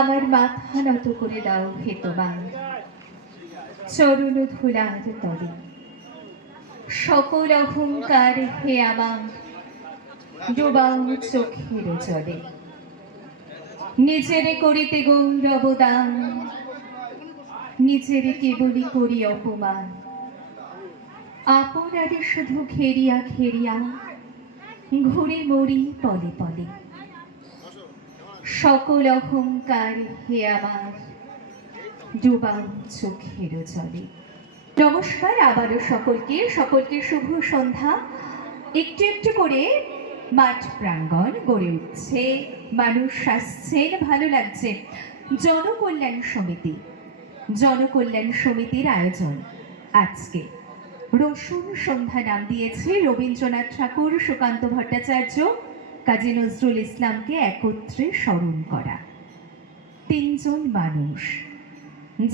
আমার মাথা নত করে দাও হে তোমার চরণ ধুলার তলে। সকল অহংকার হে আমার ডোবাও চোখের জলে। নিজেরে করিতে গৌরব দান, নিজেরে কেবলই করি অপমান। আপনারে শুধু ঘেরিয়া ঘেরিয়া ঘুরে মরি পলে পলে। সকল অহংকার হে আমার ডুবাও চোখের জলে। নমস্কার আবারও সকলকে শুভ সন্ধ্যা। একটু একটু করে মাঠ প্রাঙ্গণ গড়ে উঠছে, মানুষ আসছেন, ভালো লাগছে। জনকল্যাণ সমিতির আয়োজন আজকে রসুন সন্ধ্যা নাম দিয়েছে রবীন্দ্রনাথ ঠাকুর, সুকান্ত ভট্টাচার্য, কাজী নজরুল ইসলামকে একত্রে স্মরণ করা। তিনজন মানুষ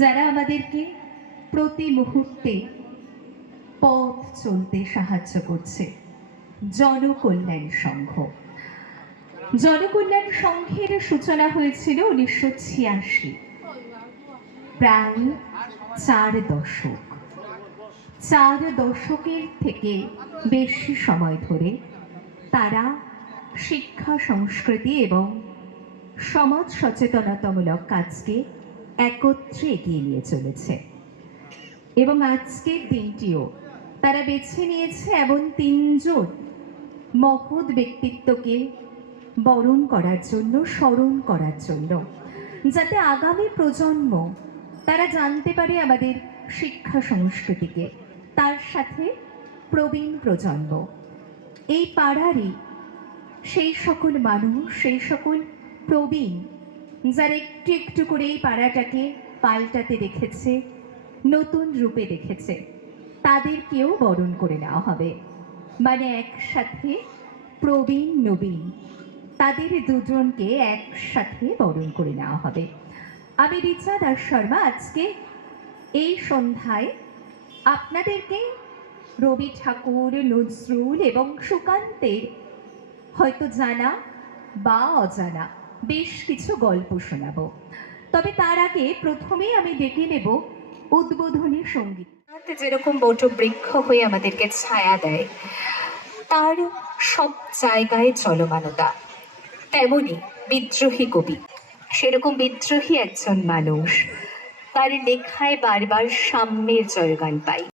যারা আমাদেরকে প্রতি মুহূর্তে পথ চলতে সাহায্য করছে। জনকল্যাণ সংঘের সূচনা হয়েছিল 1986, প্রায় 4 দশক। 4 দশকের থেকে বেশি সময় ধরে তারা শিক্ষা, সংস্কৃতি এবং সমাজ সচেতনতামূলক কাজকে একত্রে এগিয়ে নিয়ে চলেছে। এবং আজকের দিনটিও তারা বেছে নিয়েছে এমন 3 জন মহৎ ব্যক্তিত্বকে বরণ করার জন্য, স্মরণ করার জন্য, যাতে আগামী প্রজন্ম তারা জানতে পারে আমাদের শিক্ষা সংস্কৃতিকে। তার সাথে প্রবীণ প্রজন্ম, এই পাড়ারই সেই সকল মানুষ, সেই সকল প্রবীণ যারা একটু একটু করে এই পাড়াটাকে পাল্টাতে দেখেছে, নতুন রূপে দেখেছে, তাদেরকেও বরণ করে নেওয়া হবে। মানে একসাথে প্রবীণ নবীন তাদের দুজনকে একসাথে বরণ করে নেওয়া হবে। আমি রিচা দাস শর্মা আজকে এই সন্ধ্যায় আপনাদেরকে রবি ঠাকুর, নজরুল এবং সুকান্তের হয়তো জানা বা অজানা বেশ কিছু গল্প শোনাবো। তবে তার আগে প্রথমেই আমি ডেকে নেব উদ্বোধনী সঙ্গীত। যেরকম বটবৃক্ষ হয়ে আমাদেরকে ছায়া দেয়, তার সব জায়গায় চলমানতা, তেমনি বিদ্রোহী কবি, সেরকম বিদ্রোহী একজন মানুষ, তার লেখায় বারবার সাম্যের জয়গান পাই।